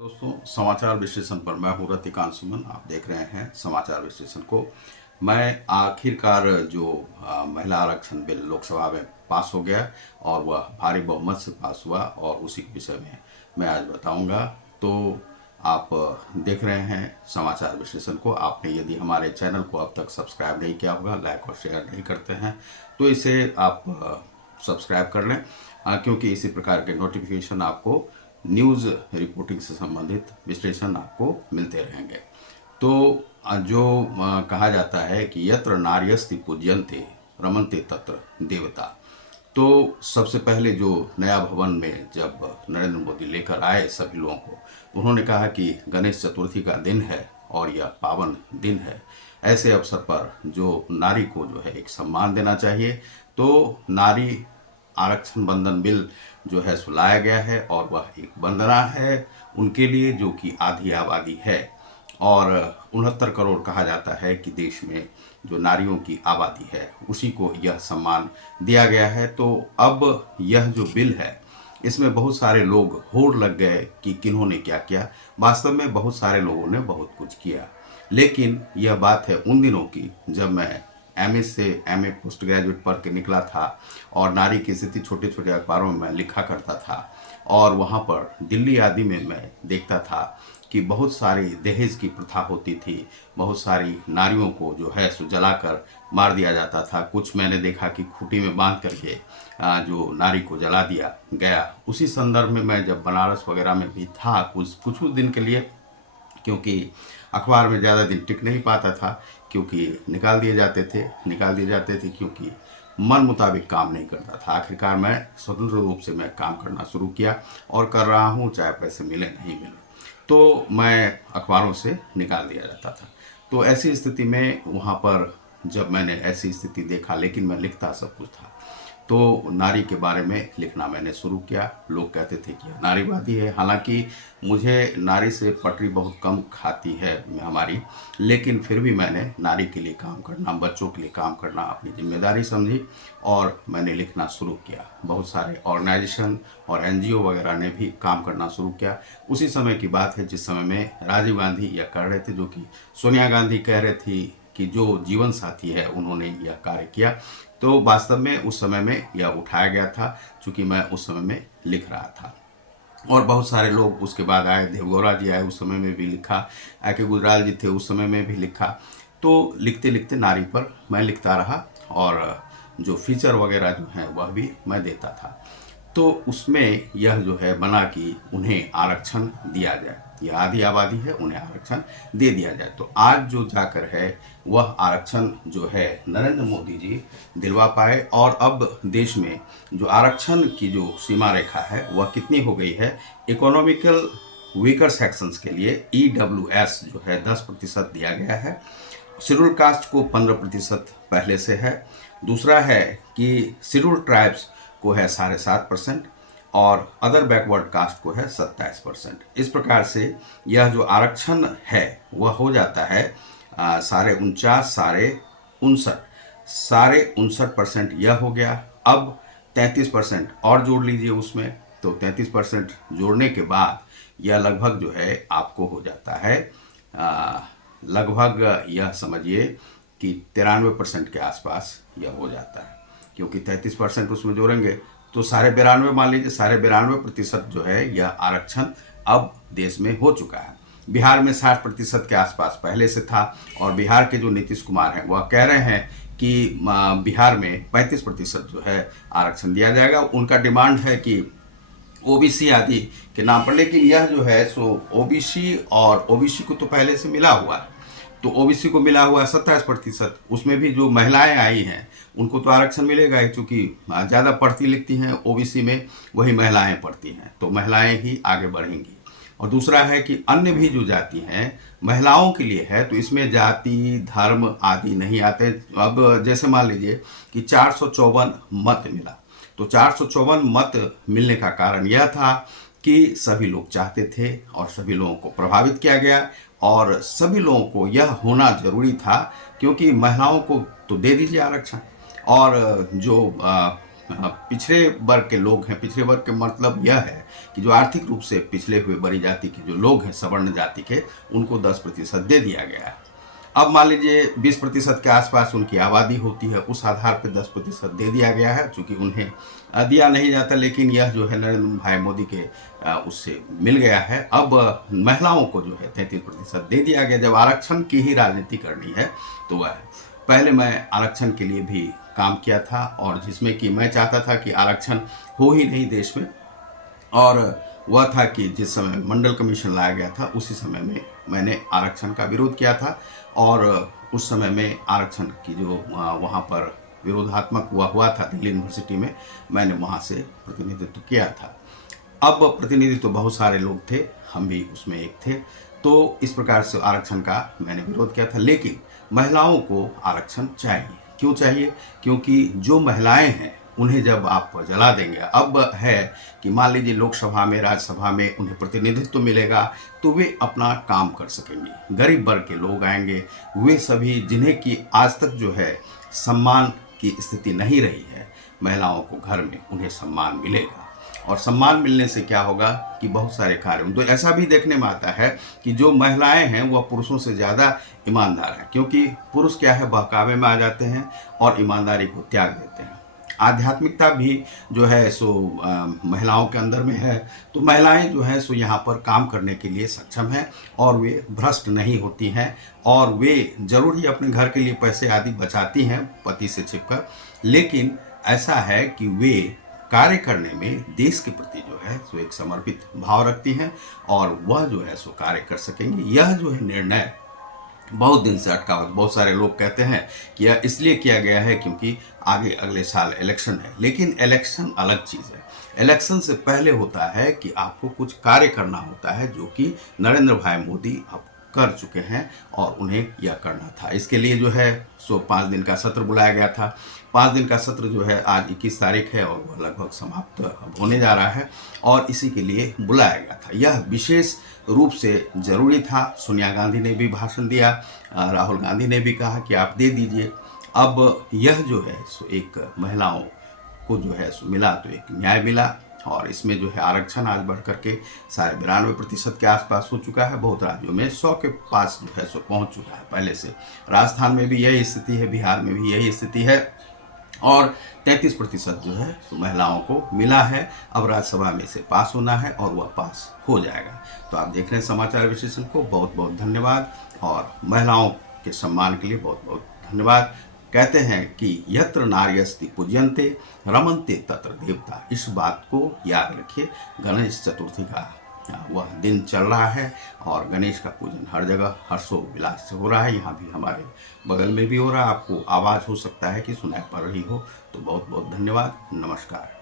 दोस्तों, समाचार विश्लेषण पर मैं हूं रतिकांत सुमन। आप देख रहे हैं समाचार विश्लेषण को। मैं आखिरकार जो महिला आरक्षण बिल लोकसभा में पास हो गया और वह भारी बहुमत से पास हुआ और उसी के विषय में मैं आज बताऊंगा। तो आप देख रहे हैं समाचार विश्लेषण को। आपने यदि हमारे चैनल को अब तक सब्सक्राइब नहीं किया होगा, लाइक और शेयर नहीं करते हैं, तो इसे आप सब्सक्राइब कर लें, क्योंकि इसी प्रकार के नोटिफिकेशन आपको न्यूज़ रिपोर्टिंग से संबंधित विश्लेषण आपको मिलते रहेंगे। तो जो कहा जाता है कि यत्र नार्यस्ति पूज्यन्ते रमन्ते तत्र देवता। तो सबसे पहले जो नया भवन में जब नरेंद्र मोदी लेकर आए सभी लोगों को, उन्होंने कहा कि गणेश चतुर्थी का दिन है और यह पावन दिन है। ऐसे अवसर पर जो नारी को जो है एक सम्मान देना चाहिए। तो नारी आरक्षण बंधन बिल जो है सुलाया गया है और वह एक वंदना है उनके लिए जो कि आधी आबादी है। और 69 करोड़ कहा जाता है कि देश में जो नारियों की आबादी है उसी को यह सम्मान दिया गया है। तो अब यह जो बिल है इसमें बहुत सारे लोग होड़ लग गए कि किन्होंने क्या किया। वास्तव में बहुत सारे लोगों ने बहुत कुछ किया, लेकिन यह बात है उन दिनों की जब मैं एमए से एमए पोस्ट ग्रेजुएट पढ़ के निकला था और नारी की स्थिति छोटे छोटे अखबारों में मैं लिखा करता था। और वहाँ पर दिल्ली आदि में मैं देखता था कि बहुत सारी दहेज की प्रथा होती थी, बहुत सारी नारियों को जो है सो जलाकर मार दिया जाता था। कुछ मैंने देखा कि खूंटी में बांध करके जो नारी को जला दिया गया। उसी संदर्भ में मैं जब बनारस वगैरह में भी था कुछ कुछ दिन के लिए, क्योंकि अखबार में ज़्यादा दिन टिक नहीं पाता था, क्योंकि निकाल दिए जाते थे क्योंकि मन मुताबिक काम नहीं करता था। आखिरकार मैं स्वतंत्र रूप से मैं काम करना शुरू किया और कर रहा हूँ, चाहे पैसे मिले नहीं मिले, तो मैं अखबारों से निकाल दिया जाता था। तो ऐसी स्थिति में वहाँ पर जब मैंने ऐसी स्थिति देखा, लेकिन मैं लिखता सब कुछ था, तो नारी के बारे में लिखना मैंने शुरू किया। लोग कहते थे कि यह नारीवादी है, हालांकि मुझे नारी से पटरी बहुत कम खाती है हमारी, लेकिन फिर भी मैंने नारी के लिए काम करना, बच्चों के लिए काम करना अपनी जिम्मेदारी समझी और मैंने लिखना शुरू किया। बहुत सारे ऑर्गेनाइजेशन और एनजीओ वगैरह ने भी काम करना शुरू किया। उसी समय की बात है जिस समय में राजीव गांधी यह कर रहे थे, जो कि सोनिया गांधी कह रहे थी कि जो जीवन साथी है उन्होंने यह कार्य किया। तो वास्तव में उस समय में यह उठाया गया था, चूंकि मैं उस समय में लिख रहा था। और बहुत सारे लोग उसके बाद आए, देवगौड़ा जी आए, उस समय में भी लिखा, के गुजराल जी थे, उस समय में भी लिखा। तो लिखते लिखते नारी पर मैं लिखता रहा और जो फीचर वगैरह जो हैं वह भी मैं देता था। तो उसमें यह जो है बना कि उन्हें आरक्षण दिया जाए, यह आधी आबादी है, उन्हें आरक्षण दे दिया जाए। तो आज जो जाकर है वह आरक्षण जो है नरेंद्र मोदी जी दिलवा पाए। और अब देश में जो आरक्षण की जो सीमा रेखा है वह कितनी हो गई है, इकोनॉमिकल वीकर सेक्शंस के लिए EWS जो है 10% दिया गया है। शेड्यूल कास्ट को 15% पहले से है। दूसरा है कि शेड्यूल ट्राइब्स को है 7.5% और अदर बैकवर्ड कास्ट को है 27%। इस प्रकार से यह जो आरक्षण है वह हो जाता है 59% यह हो गया। अब 33% और जोड़ लीजिए उसमें, तो 33% जोड़ने के बाद यह लगभग जो है आपको हो जाता है लगभग यह समझिए कि 93% के आसपास यह हो जाता है, क्योंकि 33% उसमें जोड़ेंगे तो 92.5 मान लीजिए, 92.5% जो है यह आरक्षण अब देश में हो चुका है। बिहार में 60% के आसपास पहले से था और बिहार के जो नीतीश कुमार हैं वह कह रहे हैं कि बिहार में 35% जो है आरक्षण दिया जाएगा। उनका डिमांड है कि ओबीसी आदि के नाम पर, लेकिन यह जो है सो ओबीसी और ओबीसी को तो पहले से मिला हुआ है, तो ओबीसी को मिला हुआ है 27%। उसमें भी जो महिलाएं आई हैं उनको तो आरक्षण मिलेगा ही, चूंकि ज़्यादा पढ़ती लिखती हैं ओबीसी में वही महिलाएं पढ़ती हैं, तो महिलाएं ही आगे बढ़ेंगी। और दूसरा है कि अन्य भी जो जाति हैं महिलाओं के लिए है, तो इसमें जाति धर्म आदि नहीं आते। अब जैसे मान लीजिए कि 454 मत मिला, तो 454 मत मिलने का कारण यह था कि सभी लोग चाहते थे और सभी लोगों को प्रभावित किया गया और सभी लोगों को यह होना जरूरी था, क्योंकि महिलाओं को तो दे दीजिए आरक्षण और जो पिछड़े वर्ग के लोग हैं, पिछड़े वर्ग के मतलब यह है कि जो आर्थिक रूप से पिछड़े हुए बड़ी जाति के जो लोग हैं, सवर्ण जाति के, उनको 10% दे दिया गया है। अब मान लीजिए 20% के आसपास उनकी आबादी होती है, उस आधार पर 10% दे दिया गया है, चूंकि उन्हें दिया नहीं जाता, लेकिन यह जो है नरेंद्र भाई मोदी के उससे मिल गया है। अब महिलाओं को जो है 33% दे दिया गया। जब आरक्षण की ही राजनीति करनी है तो वह पहले मैं आरक्षण के लिए भी काम किया था, और जिसमें कि मैं चाहता था कि आरक्षण हो ही नहीं देश में, और वह था कि जिस समय मंडल कमीशन लाया गया था उसी समय में मैंने आरक्षण का विरोध किया था, और उस समय में आरक्षण की जो वहाँ पर विरोधात्मक हुआ था दिल्ली यूनिवर्सिटी में, मैंने वहाँ से प्रतिनिधित्व किया था। अब प्रतिनिधित्व तो बहुत सारे लोग थे, हम भी उसमें एक थे, तो इस प्रकार से आरक्षण का मैंने विरोध किया था। लेकिन महिलाओं को आरक्षण चाहिए। क्यों चाहिए? क्योंकि जो महिलाएं हैं उन्हें जब आप जला देंगे, अब है कि मान लीजिए लोकसभा में, राज्यसभा में उन्हें प्रतिनिधित्व तो मिलेगा, तो वे अपना काम कर सकेंगे। गरीब वर्ग के लोग आएंगे, वे सभी जिन्हें कि आज तक जो है सम्मान की स्थिति नहीं रही है, महिलाओं को घर में उन्हें सम्मान मिलेगा। और सम्मान मिलने से क्या होगा कि बहुत सारे कार्य, तो ऐसा भी देखने में आता है कि जो महिलाएं हैं वह पुरुषों से ज़्यादा ईमानदार हैं, क्योंकि पुरुष क्या है, बहकावे में आ जाते हैं और ईमानदारी को त्याग देते हैं। आध्यात्मिकता भी जो है सो महिलाओं के अंदर में है, तो महिलाएं जो है सो यहाँ पर काम करने के लिए सक्षम हैं, और वे भ्रष्ट नहीं होती हैं, और वे जरूर ही अपने घर के लिए पैसे आदि बचाती हैं पति से छिपकर, लेकिन ऐसा है कि वे कार्य करने में देश के प्रति जो है सो एक समर्पित भाव रखती हैं, और वह जो है सो कार्य कर सकेंगे। यह जो है निर्णय बहुत दिन से अटका हुआ। बहुत सारे लोग कहते हैं कि यह इसलिए किया गया है क्योंकि आगे अगले साल इलेक्शन है, लेकिन इलेक्शन अलग चीज़ है। इलेक्शन से पहले होता है कि आपको कुछ कार्य करना होता है, जो कि नरेंद्र भाई मोदी अब कर चुके हैं, और उन्हें यह करना था। इसके लिए जो है सो 5 दिन का सत्र बुलाया गया था। 5 दिन का सत्र जो है आज 21 तारीख है, और वह लगभग समाप्त होने जा रहा है, और इसी के लिए बुलाया गया था। यह विशेष रूप से जरूरी था। सोनिया गांधी ने भी भाषण दिया, राहुल गांधी ने भी कहा कि आप दे दीजिए। अब यह जो है सो एक महिलाओं को जो है सो मिला, तो एक न्याय मिला, और इसमें जो है आरक्षण आज बढ़ करके 92.5% के आसपास हो चुका है। बहुत राज्यों में 100 के पास जो है सो पहुंच चुका है पहले से। राजस्थान में भी यही स्थिति है, बिहार में भी यही स्थिति है, और 33% जो है सो महिलाओं को मिला है। अब राज्यसभा में से पास होना है, और वह पास हो जाएगा। तो आप देख रहे हैं समाचार विश्लेषण को। बहुत बहुत धन्यवाद, और महिलाओं के सम्मान के लिए बहुत बहुत धन्यवाद। कहते हैं कि यत्र नार्यस्ति पूज्यन्ते रमन्ते तत्र देवता। इस बात को याद रखिए। गणेश चतुर्थी का वह दिन चल रहा है, और गणेश का पूजन हर जगह हर्षोल्लास से हो रहा है। यहाँ भी हमारे बगल में भी हो रहा है। आपको आवाज़ हो सकता है कि सुनाई पड़ रही हो। तो बहुत बहुत धन्यवाद। नमस्कार।